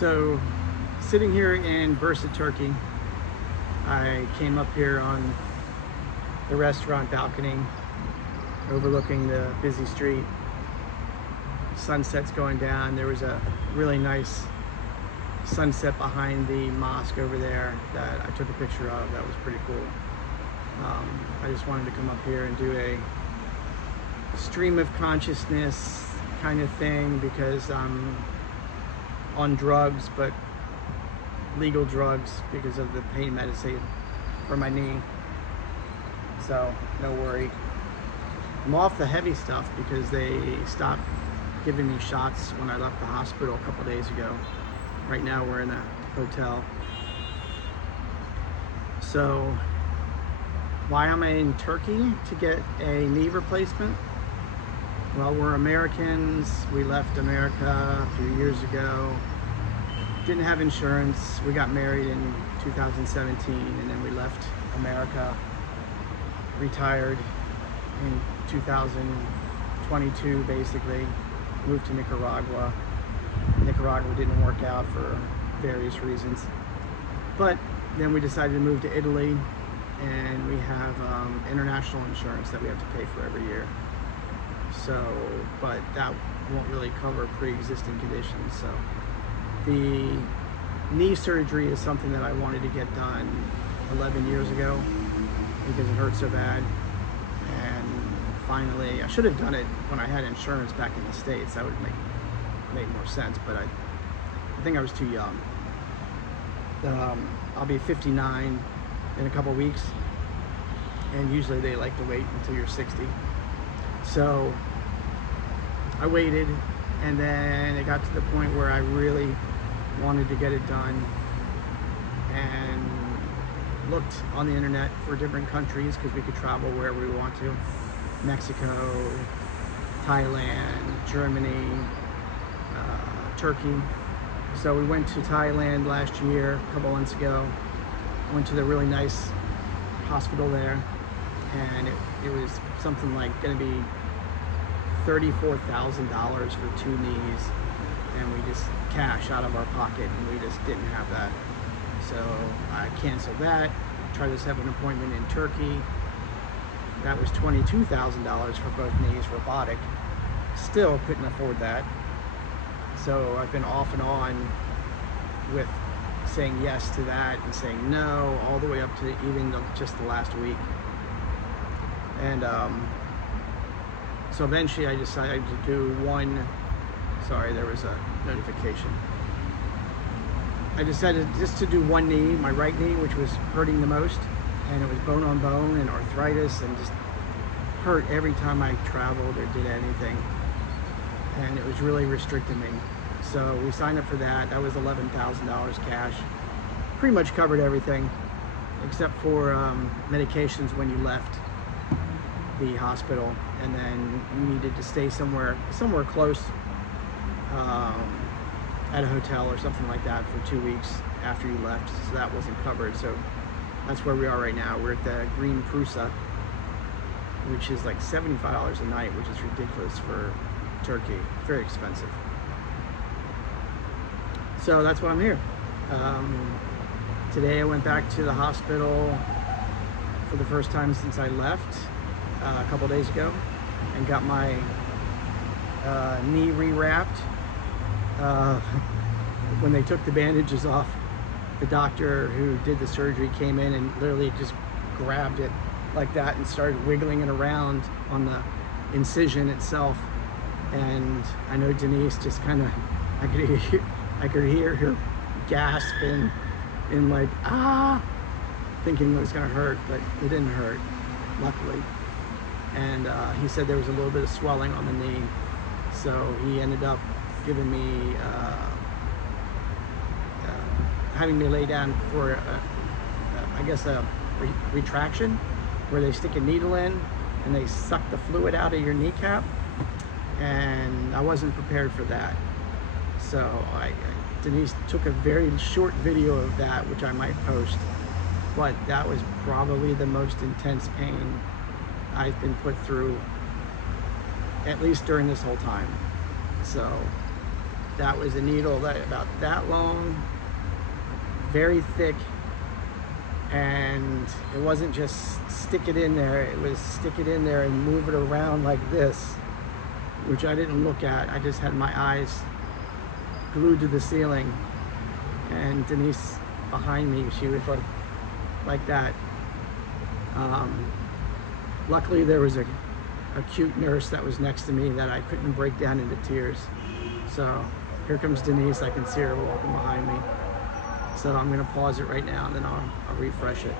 So, sitting here in Bursa, Turkey, I came up here on the restaurant balcony overlooking the busy street. Sunset's going down. There was a really nice sunset behind the mosque over there that I took a picture of. That was pretty cool. I just wanted to come up here and do a stream of consciousness kind of thing because I'm on drugs, but legal drugs because of the pain medicine for my knee. So no worry. I'm off the heavy stuff because they stopped giving me shots when I left the hospital a couple days ago. Right now we're in a hotel. So why am I in Turkey to get a knee replacement? Well, we're Americans. We left America a few years ago. Didn't have insurance. We got married in 2017 and then we left America. Retired in 2022 basically. Moved to Nicaragua. Nicaragua didn't work out for various reasons. But then we decided to move to Italy, and we have international insurance that we have to pay for every year. So, but that won't really cover pre-existing conditions. So the knee surgery is something that I wanted to get done 11 years ago because it hurt so bad. And finally, I should have done it when I had insurance back in the States. That would make more sense, but I think I was too young. I'll be 59 in a couple weeks, and usually they like to wait until you're 60. So I waited, and then it got to the point where I really wanted to get it done and looked on the internet for different countries because we could travel wherever we want to. Mexico, Thailand, Germany, Turkey. So we went to Thailand last year, a couple months ago. Went to the really nice hospital there, and it was something like going to be $34,000 for 2 knees, and we just cash out of our pocket, and we just didn't have that. So I canceled that, tried to set an appointment in Turkey. That was $22,000 for both knees, robotic. Still couldn't afford that. So I've been off and on with saying yes to that and saying no, all the way up to even just the last week. And so eventually I decided to do one, sorry, there was a notification. I decided just to do one knee, my right knee, which was hurting the most, and it was bone on bone and arthritis and just hurt every time I traveled or did anything. And it was really restricting me. So we signed up for that. That was $11,000 cash. Pretty much covered everything except for medications when you left the hospital, and then you needed to stay somewhere close at a hotel or something like that for 2 weeks after you left. So that wasn't covered. So that's where we are right now. We're at the Green Prusa, which is like $75 a night, which is ridiculous for Turkey. Very expensive. So that's why I'm here. Today I went back to the hospital for the first time since I left a couple days ago and got my knee rewrapped. When they took the bandages off, the doctor who did the surgery came in and literally just grabbed it like that and started wiggling it around on the incision itself. And I know Denise just kind of, I could hear her gasping and like, thinking it was gonna hurt, but it didn't hurt, luckily. And he said there was a little bit of swelling on the knee. So he ended up giving me, having me lay down for, I guess, a retraction, where they stick a needle in and they suck the fluid out of your kneecap. And I wasn't prepared for that. So Denise took a very short video of that, which I might post, but that was probably the most intense pain I've been put through, at least during this whole time. So that was a needle that about that long, very thick, and it wasn't just stick it in there, it was stick it in there and move it around like this, which I didn't look at. I just had my eyes glued to the ceiling, and Denise behind me, she was like that. Luckily there was a cute nurse that was next to me that I couldn't break down into tears. So here comes Denise, I can see her walking behind me. So I'm gonna pause it right now and then I'll refresh it.